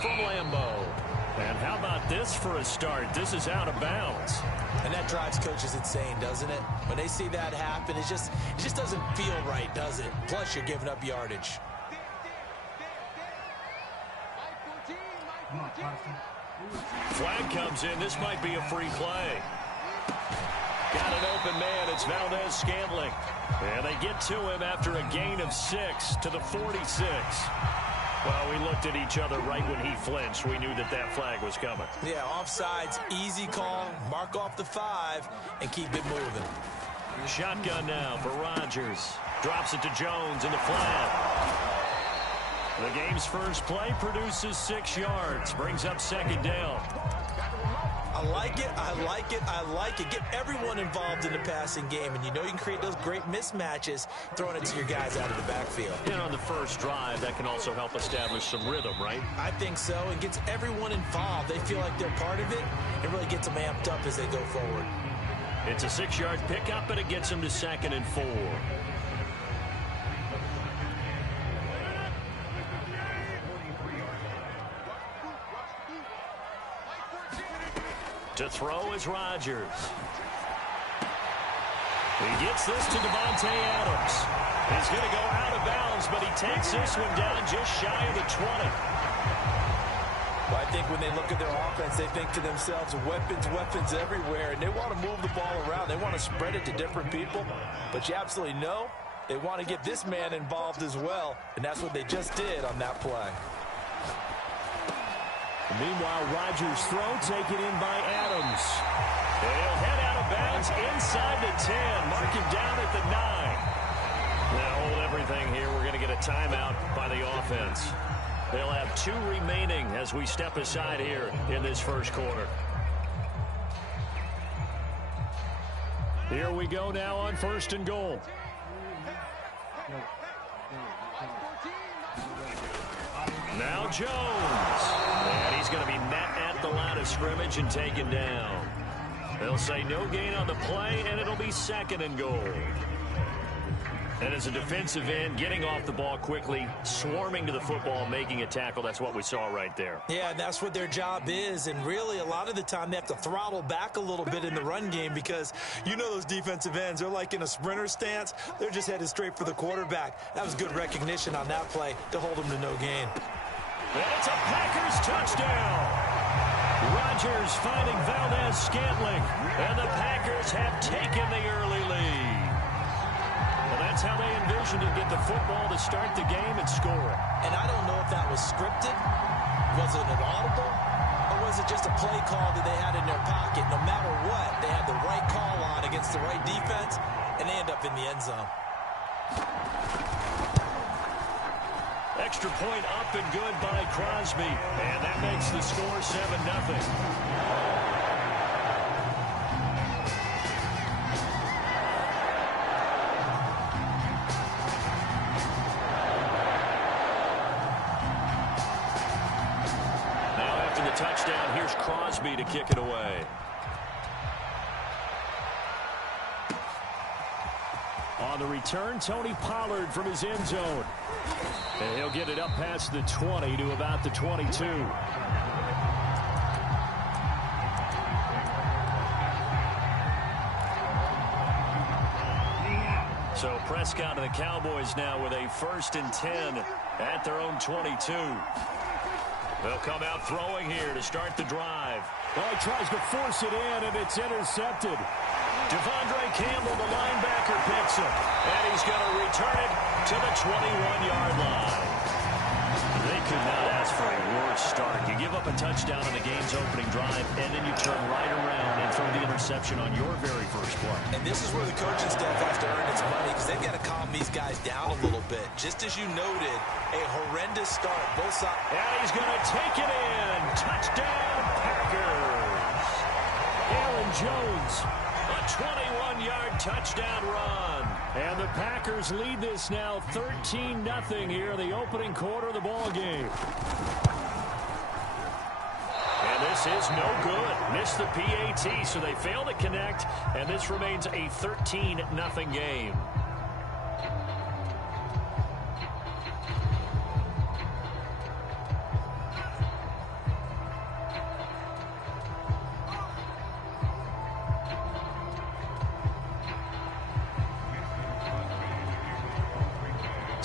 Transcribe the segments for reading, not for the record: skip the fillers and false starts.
from Lambeau. And how about this for a start? This is out of bounds. And that drives coaches insane, doesn't it? When they see that happen, it just doesn't feel right, does it? Plus, you're giving up yardage. Flag comes in. This might be a free play. Got an open man. It's Valdez-Scantling. And they get to him after a gain of 6 to the 46. Well, we looked at each other right when he flinched. We knew that that flag was coming. Yeah, offsides, easy call. Mark off the 5 and keep it moving. Shotgun now for Rodgers. Drops it to Jones in the flat. The game's first play produces 6 yards. Brings up second down. I like it, I like it, I like it. Get everyone involved in the passing game, and you know you can create those great mismatches throwing it to your guys out of the backfield. And on the first drive, that can also help establish some rhythm, right? I think so. It gets everyone involved. They feel like they're part of it. It really gets them amped up as they go forward. It's a 6-yard pickup, and it gets them to 2nd and 4. To throw is Rodgers. He gets this to Devontae Adams. He's going to go out of bounds, but he takes this one down just shy of the 20. Well, I think when they look at their offense, they think to themselves, weapons everywhere, and they want to move the ball around. They want to spread it to different people, but you absolutely know they want to get this man involved as well, and that's what they just did on that play. Meanwhile, Rodgers' throw taken in by Adams. And he'll head out of bounds inside the 10. Mark him down at the 9. Now hold everything here. We're going to get a timeout by the offense. They'll have 2 remaining as we step aside here in this first quarter. Here we go now on 1st and goal. Now Jones. And he's going to be met at the line of scrimmage and taken down. They'll say no gain on the play, and it'll be 2nd and goal. And as a defensive end, getting off the ball quickly, swarming to the football, making a tackle, that's what we saw right there. Yeah, and that's what their job is. And really, a lot of the time, they have to throttle back a little bit in the run game because you know those defensive ends, they're like in a sprinter stance. They're just headed straight for the quarterback. That was good recognition on that play to hold them to no gain. And it's a Packers touchdown. Rodgers finding Valdez-Scantling. And the Packers have taken the early lead. Well, that's how they envisioned it. Get the football to start the game and score. And I don't know if that was scripted. Was it an audible? Or was it just a play call that they had in their pocket? No matter what, they had the right call on against the right defense, and they end up in the end zone. Extra point up and good by Crosby. And that makes the score 7-0. Touchdown. Here's Crosby to kick it away. On the return, Tony Pollard from his end zone. And he'll get it up past the 20 to about the 22. So Prescott and the Cowboys now with a 1st and 10 at their own 22. They'll come out throwing here to start the drive. Well, he tries to force it in, and it's intercepted. Devondre Campbell, the linebacker, picks him. And he's going to return it to the 21-yard line. They could not ask for a worse start. You give up a touchdown on the game's opening drive, and then you turn right around and throw the interception on your very first play. And this is where the coaching staff has to earn its money because they've got to calm these guys down a little bit. Just as you noted, a horrendous start. Both sides. And he's going to take it in. Touchdown, Packers. Aaron Jones, a 21-yard touchdown run. And the Packers lead this now 13-0 here in the opening quarter of the ball game. And this is no good. Missed the PAT, so they fail to connect, and this remains a 13-0 game.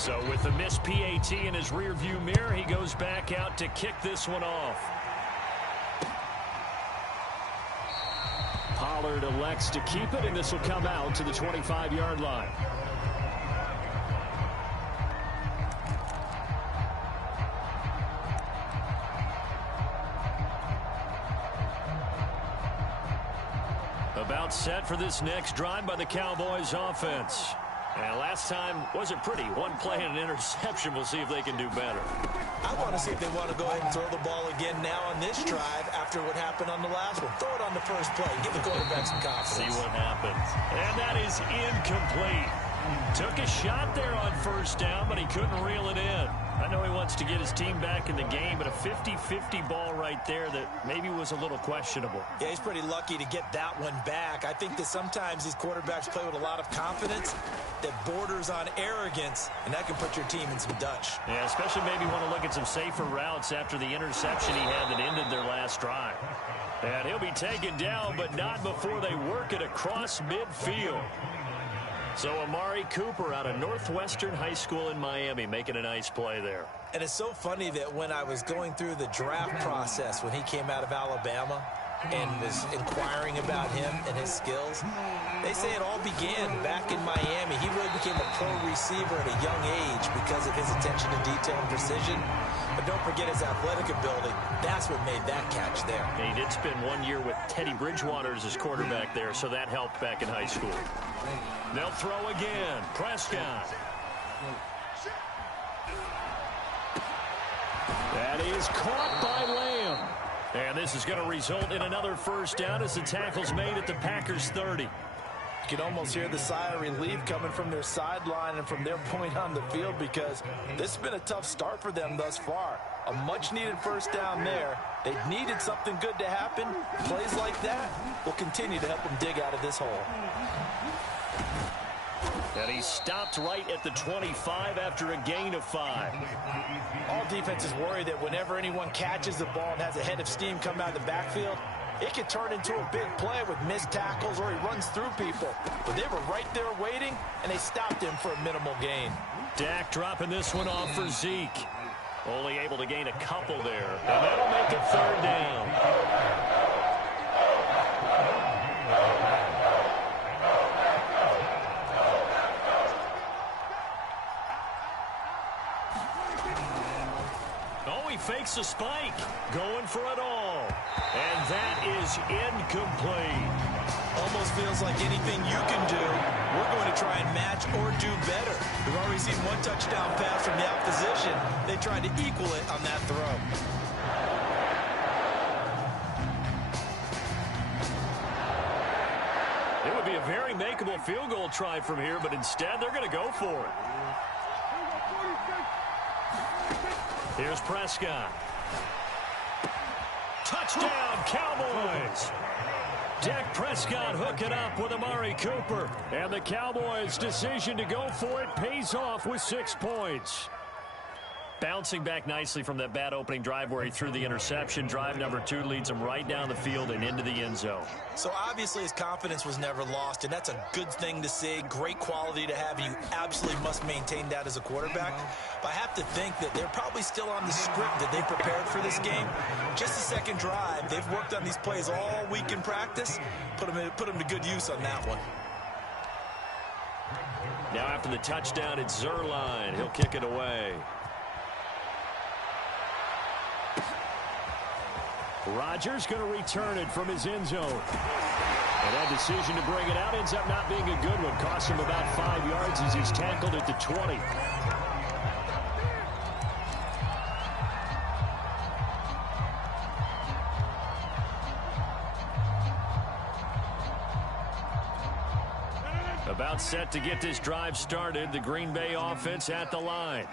So with the missed PAT in his rearview mirror, he goes back out to kick this one off. Pollard elects to keep it, and this will come out to the 25-yard line. About set for this next drive by the Cowboys offense. And last time wasn't pretty. One play and an interception. We'll see if they can do better. I want to see if they want to go ahead and throw the ball again now on this drive after what happened on the last one. Throw it on the first play. Give the quarterback some confidence. See what happens. And that is incomplete. Took a shot there on first down, but he couldn't reel it in. I know he wants to get his team back in the game, but a 50-50 ball right there that maybe was a little questionable. Yeah, he's pretty lucky to get that one back. I think that sometimes these quarterbacks play with a lot of confidence that borders on arrogance, and that can put your team in some Dutch. Yeah, especially maybe want to look at some safer routes after the interception he had that ended their last drive. And he'll be taken down, but not before they work it across midfield. So Amari Cooper out of Northwestern High School in Miami making a nice play there. And it's so funny that when I was going through the draft process when he came out of Alabama and was inquiring about him and his skills, they say it all began back in Miami. He really became a pro receiver at a young age because of his attention to detail and precision. But don't forget his athletic ability. That's what made that catch there. And he did spend 1 year with Teddy Bridgewater as his quarterback there, so that helped back in high school. They'll throw again. Prescott. That is caught by Lamb. And this is going to result in another first down as the tackle's made at the Packers 30. You can almost hear the sigh of relief coming from their sideline and from their point on the field because this has been a tough start for them thus far. A much-needed first down there. They needed something good to happen. Plays like that will continue to help them dig out of this hole. And he stopped right at the 25 after a gain of 5. All defenses worry that whenever anyone catches the ball and has a head of steam come out of the backfield, it can turn into a big play with missed tackles or he runs through people. But they were right there waiting, and they stopped him for a minimal gain. Dak dropping this one off for Zeke. Only able to gain a couple there. And that'll make it third down. Fakes a spike, going for it all. And that is incomplete. Almost feels like anything you can do, we're going to try and match or do better. We've already seen one touchdown pass from the opposition. They tried to equal it on that throw. It would be a very makeable field goal try from here, but instead they're going to go for it. Here's Prescott. Touchdown, Cowboys! Dak Prescott hooking up with Amari Cooper. And the Cowboys' decision to go for it pays off with 6 points. Bouncing back nicely from that bad opening drive where he threw the interception. Drive number 2 leads him right down the field and into the end zone. So obviously his confidence was never lost, and that's a good thing to see. Great quality to have. You absolutely must maintain that as a quarterback. But I have to think that they're probably still on the script that they prepared for this game. Just the second drive. They've worked on these plays all week in practice. Put them to good use on that one. Now after the touchdown, it's Zerline. He'll kick it away. Rodgers going to return it from his end zone. And that decision to bring it out ends up not being a good one. Costs him about 5 yards as he's tackled at the 20. About set to get this drive started. The Green Bay offense at the line.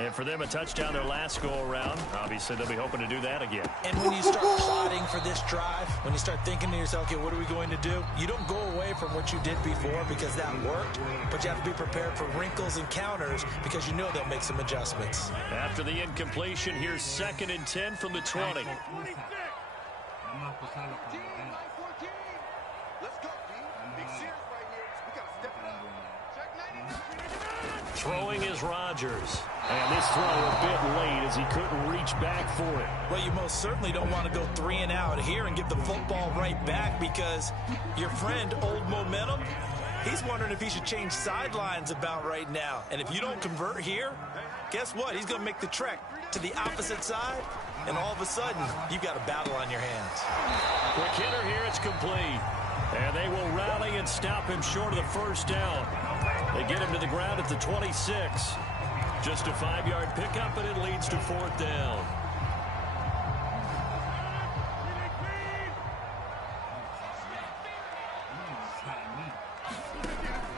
And for them, a touchdown their last go-around. Obviously, they'll be hoping to do that again. And when you start plotting for this drive, when you start thinking to yourself, okay, what are we going to do? You don't go away from what you did before because that worked, but you have to be prepared for wrinkles and counters because you know they'll make some adjustments. After the incompletion, here's 2nd and 10 from the 20. Throwing is Rodgers. And this throw a bit late as he couldn't reach back for it. Well, you most certainly don't want to go 3 and out here and give the football right back, because your friend, Old Momentum, he's wondering if he should change sidelines about right now. And if you don't convert here, guess what? He's going to make the trek to the opposite side, and all of a sudden, you've got a battle on your hands. Quick hitter here, it's complete. And they will rally and stop him short of the first down. They get him to the ground at the 26. Just a 5-yard pickup, and it leads to 4th down.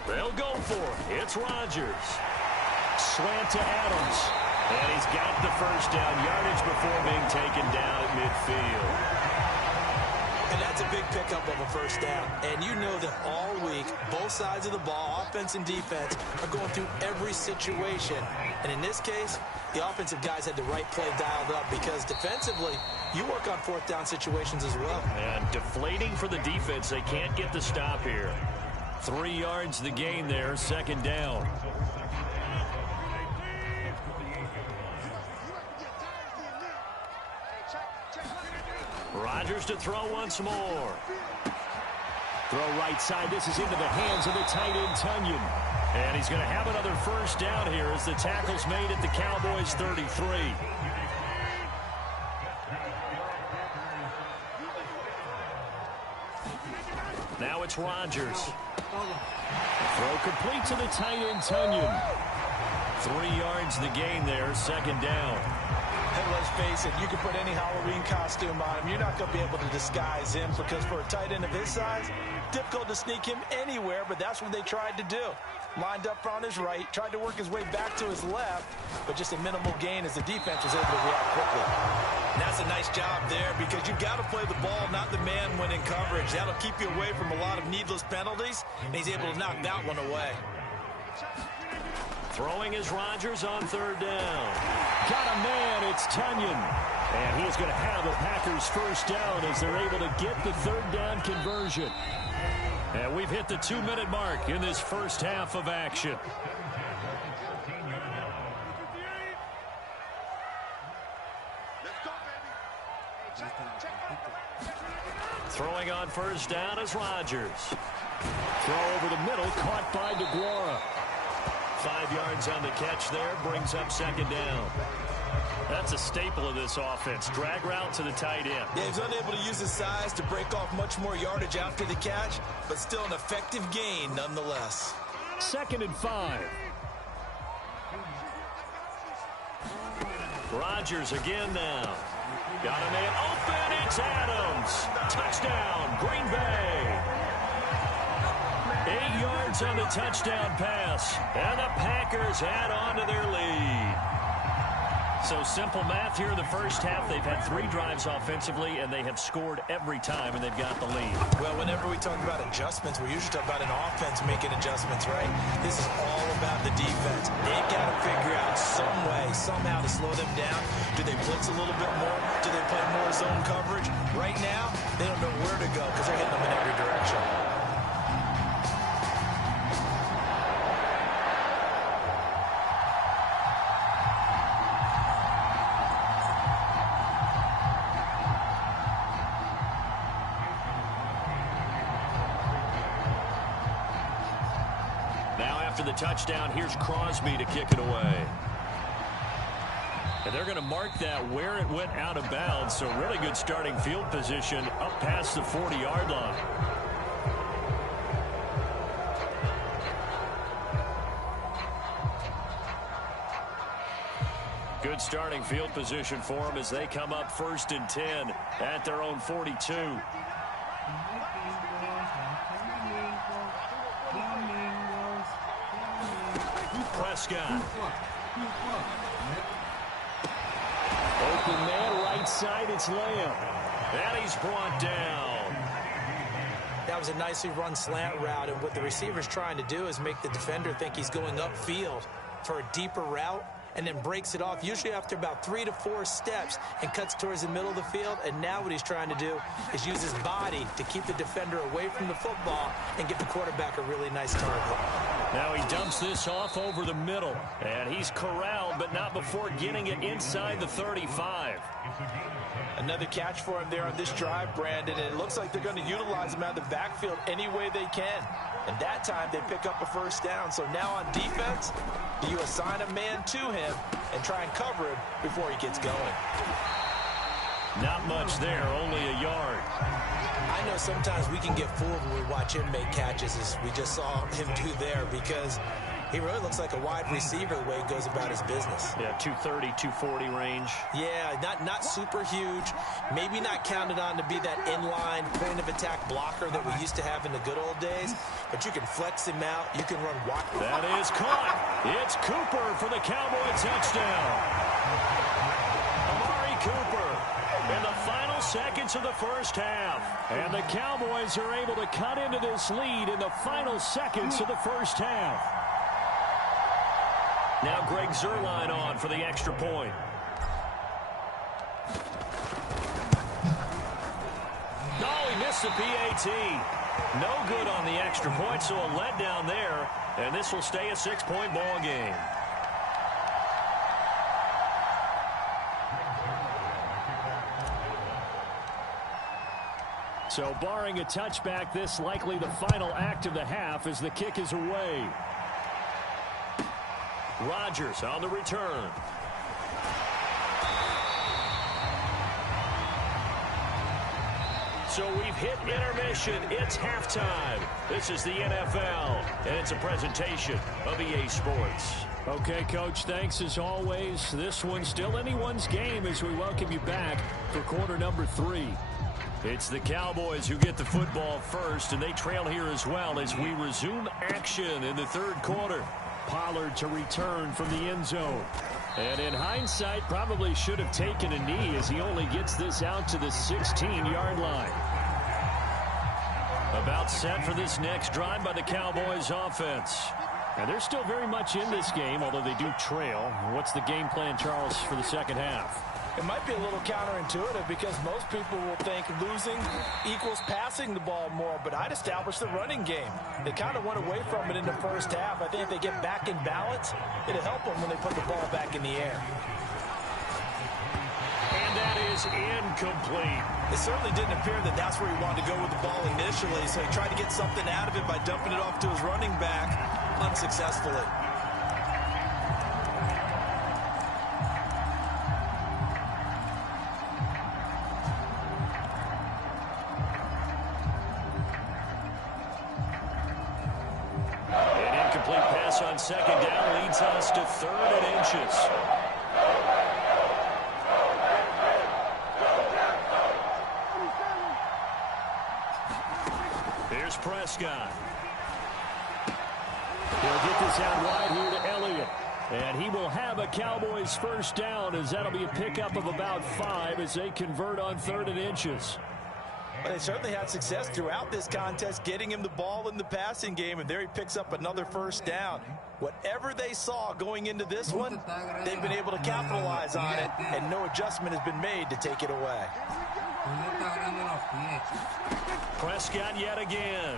They'll go for it. It's Rodgers. Slant to Adams. And he's got the first down yardage before being taken down at midfield. And that's a big pickup of a first down. And you know that all week, both sides of the ball, offense and defense, are going through every situation. And in this case, the offensive guys had the right play dialed up, because defensively, you work on 4th down situations as well. And deflating for the defense. They can't get the stop here. 3 yards the gain there, 2nd down. Rodgers to throw once more. Throw right side. This is into the hands of the tight end, Tunyon. And he's going to have another first down here as the tackle's made at the Cowboys' 33. Now it's Rodgers. Throw complete to the tight end, Tunyon. 3 yards the gain there, 2nd down. And let's face it, you can put any Halloween costume on him. You're not going to be able to disguise him, because for a tight end of his size, difficult to sneak him anywhere, but that's what they tried to do. Lined up on his right, tried to work his way back to his left, but just a minimal gain as the defense was able to react quickly. And that's a nice job there, because you've got to play the ball, not the man when in coverage. That'll keep you away from a lot of needless penalties, and he's able to knock that one away. Throwing is Rodgers on 3rd down. Got a man, it's Tunyon. And he's going to have the Packers' first down as they're able to get the 3rd down conversion. And we've hit the 2-minute mark in this first half of action. Throwing on first down is Rodgers. Throw over the middle, caught by DeGuara. 5 yards on the catch there, brings up 2nd down. That's a staple of this offense. Drag route to the tight end. Yeah, he's unable to use his size to break off much more yardage after the catch, but still an effective gain nonetheless. 2nd and 5. Rodgers again now. Got a man open, it's Adams. Touchdown, Green Bay. 8 yards on the touchdown pass, and the Packers add on to their lead. So simple math here in the first half. They've had 3 drives offensively, and they have scored every time, and they've got the lead. Well, whenever we talk about adjustments, we usually talk about an offense making adjustments, right? This is all about the defense. They've got to figure out some way, somehow to slow them down. Do they blitz a little bit more? Do they play more zone coverage? Right now, they don't know where to go because they're hitting them in every direction. After the touchdown, here's Crosby to kick it away. And they're going to mark that where it went out of bounds, so really good starting field position up past the 40-yard line. Good starting field position for them as they come up 1st and 10 at their own 42. Prescott. Open man, right side, it's Lamb. And he's brought down. That was a nicely run slant route, and what the receiver's trying to do is make the defender think he's going upfield for a deeper route, and then breaks it off, usually after about 3 to 4 steps, and cuts towards the middle of the field. And now what he's trying to do is use his body to keep the defender away from the football and give the quarterback a really nice target. Now he dumps this off over the middle. And he's corralled, but not before getting it inside the 35. Another catch for him there on this drive, Brandon. And it looks like they're going to utilize him out of the backfield any way they can. And that time they pick up a first down. So now on defense, you assign a man to him and try and cover him before he gets going. Not much there, only a yard. I know sometimes we can get fooled when we watch him make catches, as we just saw him do there, because he really looks like a wide receiver the way he goes about his business. Yeah, 230, 240 range. Yeah, not super huge. Maybe not counted on to be that inline point-of-attack blocker that we used to have in the good old days, but you can flex him out. You can run wide. That is caught. It's Cooper for the Cowboy touchdown. Amari Cooper in the final seconds of the first half. And the Cowboys are able to cut into this lead in the final seconds of the first half. Now Greg Zuerlein on for the extra point. Oh, he missed the PAT. No good on the extra point, so a letdown there. And this will stay a 6-point ball game. So barring a touchback, this likely the final act of the half as the kick is away. Rodgers on the return. So we've hit intermission. It's halftime. This is the NFL, and it's a presentation of EA Sports. Okay, Coach, thanks as always. This one's still anyone's game as we welcome you back for quarter number 3. It's the Cowboys who get the football first, and they trail here as well as we resume action in the third quarter. Pollard to return from the end zone. And in hindsight, probably should have taken a knee as he only gets this out to the 16-yard line. About set for this next drive by the Cowboys offense. And they're still very much in this game, although they do trail. What's the game plan, Charles, for the second half? It might be a little counterintuitive because most people will think losing equals passing the ball more, but I'd establish the running game. They kind of went away from it in the first half. I think if they get back in balance, it'll help them when they put the ball back in the air. And that is incomplete. It certainly didn't appear that that's where he wanted to go with the ball initially, so he tried to get something out of it by dumping it off to his running back unsuccessfully. On second down leads us to 3rd and inches. Here's Prescott. He'll get this out wide here to Elliott. And he will have a Cowboys first down as that'll be a pickup of about 5 as they convert on 3rd and inches. But they certainly had success throughout this contest getting him the ball in the passing game, and there he picks up another first down. Whatever they saw going into this one, they've been able to capitalize on it, and no adjustment has been made to take it away. Prescott yet again.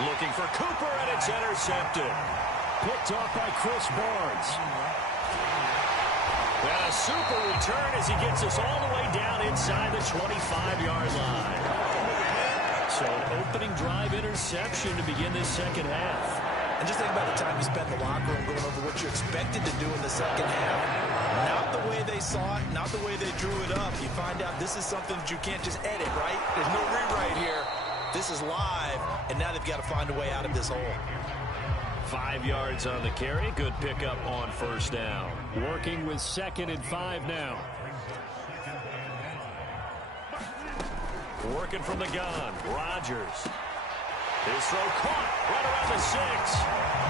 Looking for Cooper, and it's intercepted. Picked off by Chris Barnes. And a super return as he gets us all the way down inside the 25-yard line. So an opening drive interception to begin this second half. And just think about the time you spent in the locker room going over what you expected to do in the second half. Not the way they saw it, not the way they drew it up. You find out this is something that you can't just edit, right? There's no rewrite here. This is live, and now they've got to find a way out of this hole. 5 yards on the carry. Good pickup on first down. Working with 2nd and 5 now. Working from the gun. Rodgers. His throw caught right around the 6.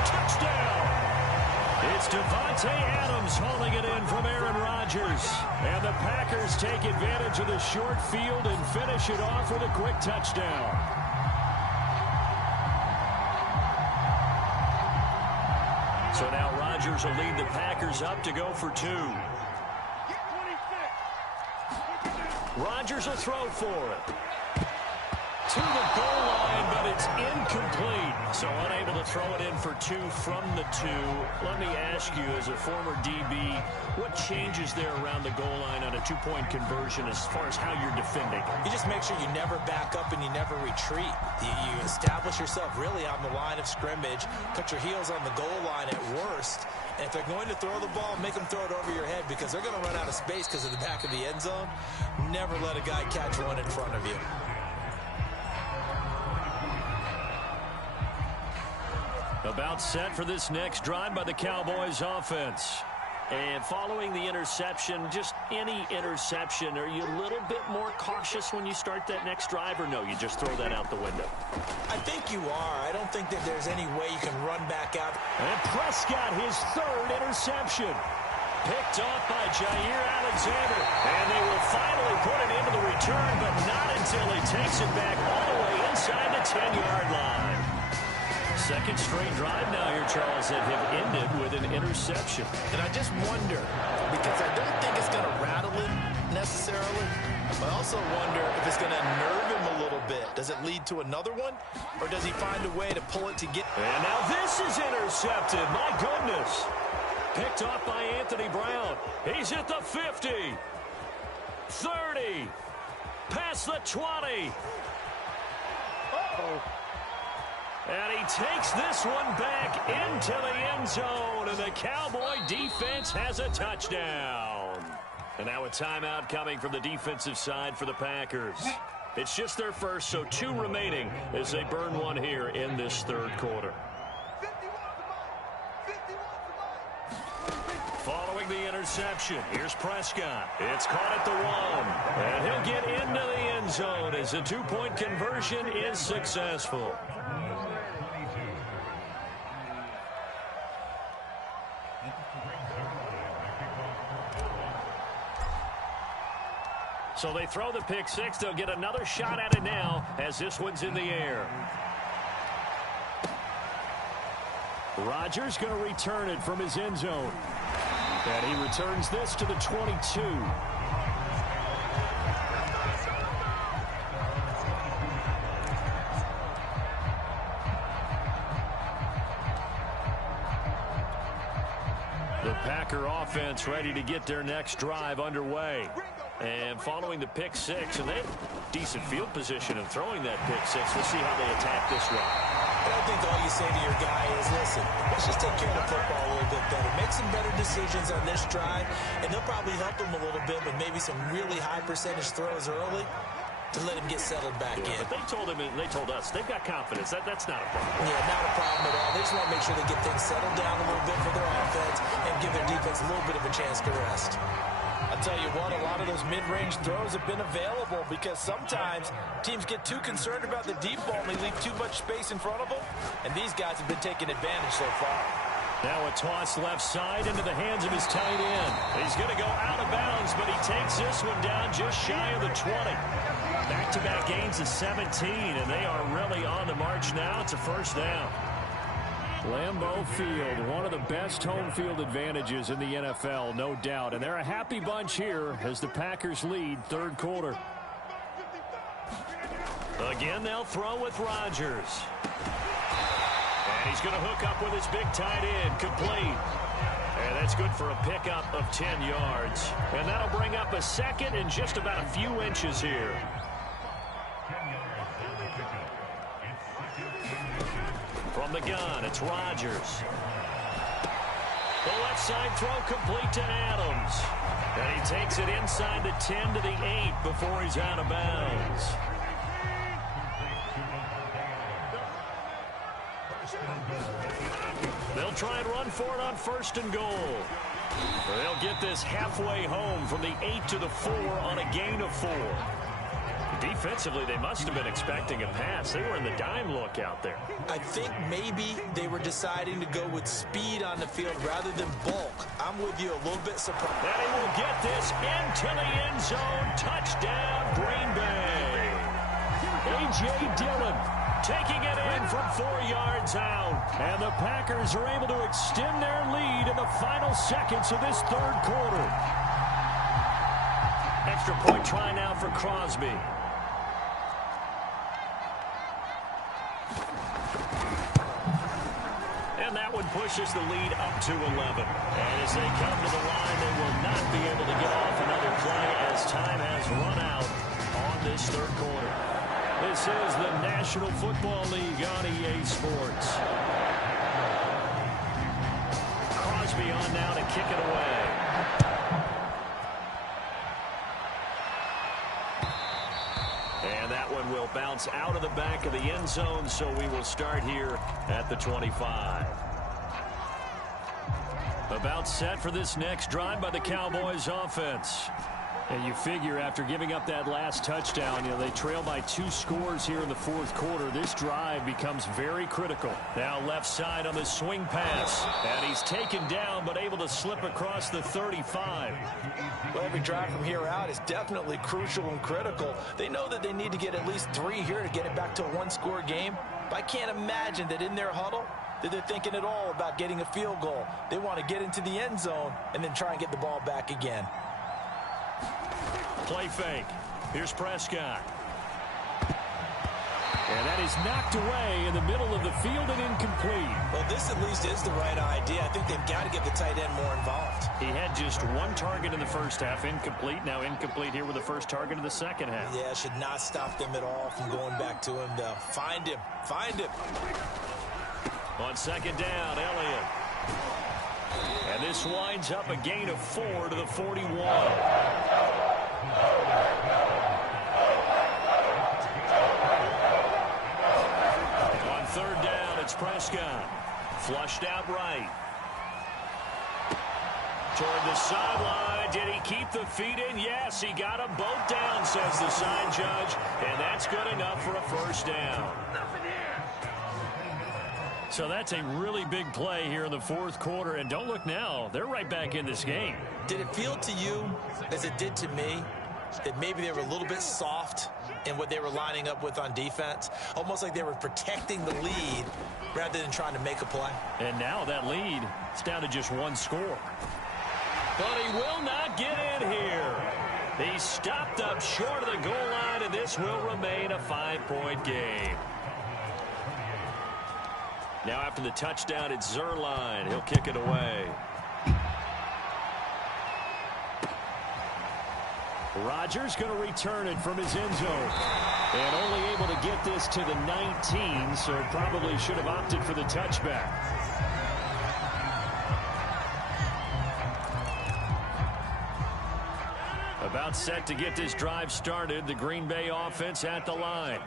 Touchdown. It's Devontae Adams hauling it in from Aaron Rodgers. And the Packers take advantage of the short field and finish it off with a quick touchdown. So now Rodgers will lead the Packers up to go for 2. Rodgers will throw for it. To the goal line it's incomplete. So unable to throw it in for 2 from the 2. Let me ask you, as a former DB, what changes there around the goal line on a 2-point conversion as far as how you're defending? You just make sure you never back up and you never retreat. You establish yourself really on the line of scrimmage, put your heels on the goal line at worst, and if they're going to throw the ball, make them throw it over your head because they're going to run out of space because of the back of the end zone. Never let a guy catch one in front of you. About set for this next drive by the Cowboys offense. And following the interception, just any interception, are you a little bit more cautious when you start that next drive, or no, you just throw that out the window? I think you are. I don't think that there's any way you can run back out. And Prescott, his 3rd interception. Picked off by Jair Alexander. And they will finally put it into the return, but not until he takes it back all the way inside the 10-yard line. Second straight drive now here, Charles, that have ended with an interception. And I just wonder, because I don't think it's going to rattle him necessarily, but I also wonder if it's going to nerve him a little bit. Does it lead to another one, or does he find a way to pull it to get... And now this is intercepted. My goodness. Picked off by Anthony Brown. He's at the 50. 30. Past the 20. Uh-oh. And he takes this one back into the end zone, and the Cowboy defense has a touchdown. And now a timeout coming from the defensive side for the Packers. It's just their first, so 2 remaining as they burn one here in this 3rd quarter. Following the interception, here's Prescott. It's caught at the 1, and he'll get into the end zone as the 2-point conversion is successful. So they throw the pick 6. They'll get another shot at it now as this one's in the air. Rodgers going to return it from his end zone. And he returns this to the 22. The Packer offense ready to get their next drive underway. And following the pick 6, and they have decent field position of throwing that pick 6. Let's see how they attack this one. I think all you say to your guy is, listen, let's just take care of the football a little bit better. Make some better decisions on this drive, and they'll probably help him a little bit with maybe some really high percentage throws early to let him get settled back in. But they told him, and they told us, they've got confidence. That's not a problem. Yeah, not a problem at all. They just want to make sure they get things settled down a little bit for their offense and give their defense a little bit of a chance to rest. I'll tell you what, a lot of those mid-range throws have been available because sometimes teams get too concerned about the deep ball and they leave too much space in front of them, and these guys have been taking advantage so far. Now a toss left side into the hands of his tight end. He's going to go out of bounds, but he takes this one down just shy of the 20. Back-to-back gains of 17, and they are really on the march now. It's a first down. Lambeau Field, one of the best home field advantages in the NFL, no doubt. And they're a happy bunch here as the Packers lead 3rd quarter. Again, they'll throw with Rodgers. And he's going to hook up with his big tight end, complete. And that's good for a pickup of 10 yards. And that'll bring up a second and just about a few inches here. From the gun, it's Rodgers. The left side throw complete to Adams. And he takes it inside the 10 to the 8 before he's out of bounds. They'll try and run for it on 1st and goal. They'll get this halfway home from the 8 to the 4 on a gain of 4. Defensively, they must have been expecting a pass. They were in the dime look out there. I think maybe they were deciding to go with speed on the field rather than bulk. I'm with you, a little bit surprised. And he will get this into the end zone. Touchdown, Green Bay. A.J. Dillon taking it in from 4 yards out. And the Packers are able to extend their lead in the final seconds of this 3rd quarter. Extra point try now for Crosby. pushes the lead up to 11. And as they come to the line, they will not be able to get off another play as time has run out on this third quarter. This is the National Football League on EA Sports. Crosby on now to kick it away. And that one will bounce out of the back of the end zone, so we will start here at the 25. About set for this next drive by the Cowboys offense. And you figure after giving up that last touchdown, they trail by 2 scores here in the fourth quarter. This drive becomes very critical. Now left side on the swing pass. And he's taken down but able to slip across the 35. Well, every drive from here out is definitely crucial and critical. They know that they need to get at least 3 here to get it back to a 1-score game. But I can't imagine that in their huddle that they're thinking at all about getting a field goal. They want to get into the end zone and then try and get the ball back again. Play fake. Here's Prescott. And that is knocked away in the middle of the field and incomplete. Well, this at least is the right idea. I think they've got to get the tight end more involved. He had just 1 target in the first half, incomplete. Now incomplete here with the first target of the second half. Yeah, should not stop them at all from going back to him, though. Find him. Find him. On second down, Elliott. And this winds up a gain of 4 to the 41. On third down, it's Prescott. Flushed out right. Toward the sideline. Did he keep the feet in? Yes, he got them both down, says the sign judge. And that's good enough for a first down. So that's a really big play here in the fourth quarter. And don't look now. They're right back in this game. Did it feel to you, as it did to me, that maybe they were a little bit soft in what they were lining up with on defense? Almost like they were protecting the lead rather than trying to make a play. And now that lead is down to just 1 score. But he will not get in here. He stopped up short of the goal line, and this will remain a 5-point game. Now after the touchdown, it's Zerline. He'll kick it away. Rodgers going to return it from his end zone. And only able to get this to the 19, so probably should have opted for the touchback. About set to get this drive started. The Green Bay offense at the line.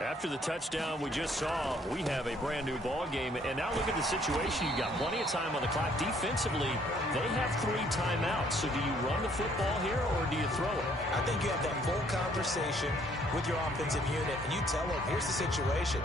After the touchdown we just saw, we have a brand new ball game. And now look at the situation. You got plenty of time on the clock. Defensively, they have 3 timeouts. So do you run the football here or do you throw it? I think you have that full conversation with your offensive unit, and you tell them, here's the situation.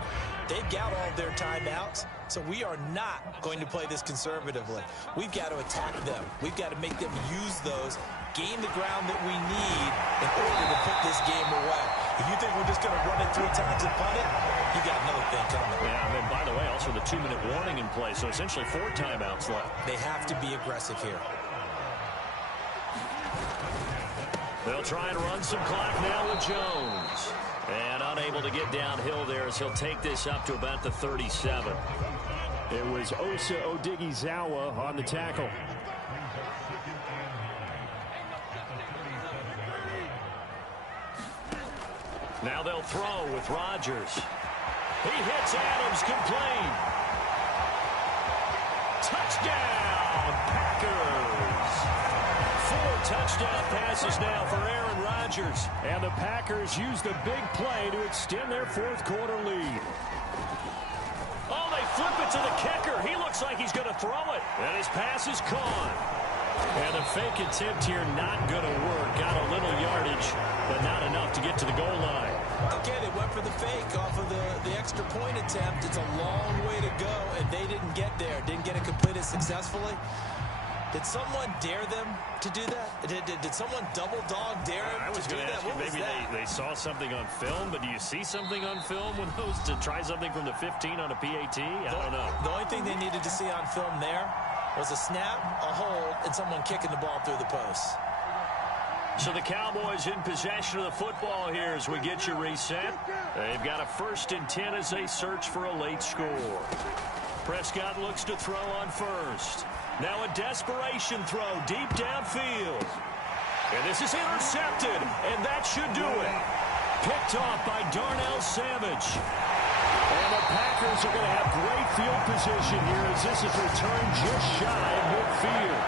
They've got all their timeouts, so we are not going to play this conservatively. We've got to attack them. We've got to make them use those, gain the ground that we need in order to put this game away. If you think we're just going to run it 3 times and punt it, you got another thing coming. Yeah, and then by the way, also the 2-minute warning in play, so essentially 4 timeouts left. They have to be aggressive here. They'll try and run some clock now with Jones. And unable to get downhill there as he'll take this up to about the 37. It was Osa Odighizuwa on the tackle. Now they'll throw with Rodgers. He hits Adams, complete. Touchdown, Packers. 4 touchdown passes now for Aaron Rodgers. And the Packers use the big play to extend their fourth quarter lead. Oh, they flip it to the kicker. He looks like he's going to throw it. And his pass is caught. And the fake attempt here not going to work. Got a little yardage, but not enough to get to the goal line. Okay, they went for the fake off of the extra point attempt. It's a long way to go, and they didn't get there. Didn't get it completed successfully. Did someone dare them to do that? Did someone double dog dare them I was to do going to that? ask you, maybe they saw something on film, but do you see something on film when those to try something from the 15 on a PAT? I don't know. The only thing they needed to see on film there was a snap, a hold, and someone kicking the ball through the post. So the Cowboys in possession of the football here as we get you reset. They've got a 1st and 10 as they search for a late score. Prescott looks to throw on first. Now a desperation throw deep downfield. And this is intercepted, and that should do it. Picked off by Darnell Savage. And the Packers are going to have great field position here as this is returned just shy of midfield.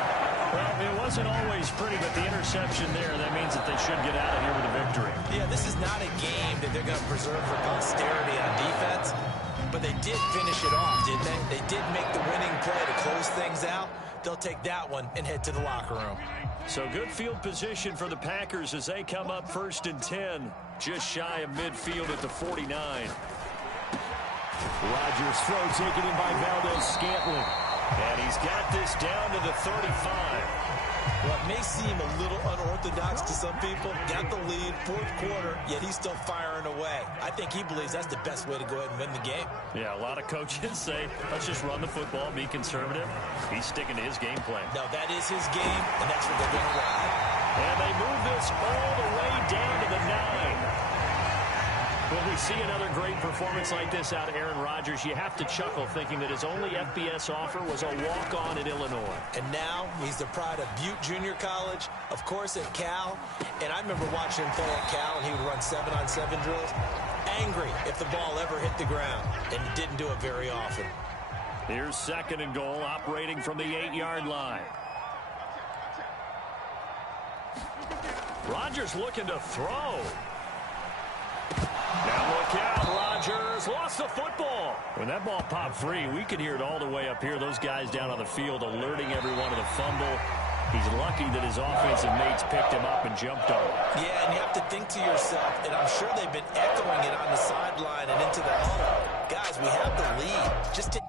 Well, it wasn't always pretty, but the interception there, that means that they should get out of here with a victory. Yeah, this is not a game that they're going to preserve for posterity on defense, but they did finish it off, didn't they? They did make the winning play to close things out. They'll take that one and head to the locker room. So good field position for the Packers as they come up 1st and 10, just shy of midfield at the 49. Rodgers throw taken in by Valdez-Scantling. And he's got this down to the 35. Well, it may seem a little unorthodox to some people. Got the lead, 4th quarter, yet he's still firing away. I think he believes that's the best way to go ahead and win the game. Yeah, a lot of coaches say, let's just run the football, be conservative. He's sticking to his game plan. No, that is his game, and that's what they're going to ride. And they move this all the way down to the 9. When we see another great performance like this out of Aaron Rodgers, you have to chuckle thinking that his only FBS offer was a walk-on at Illinois. And now he's the pride of Butte Junior College, of course at Cal. And I remember watching him play at Cal, and he would run 7-on-7 drills. Angry if the ball ever hit the ground, and he didn't do it very often. Here's 2nd and goal, operating from the 8-yard line. Rodgers looking to throw. Now look out, Rodgers lost the football. When that ball popped free, we could hear it all the way up here. Those guys down on the field alerting everyone of the fumble. He's lucky that his offensive mates picked him up and jumped on him. Yeah, and you have to think to yourself, and I'm sure they've been echoing it on the sideline and into the huddle. Guys, we have the lead. Just take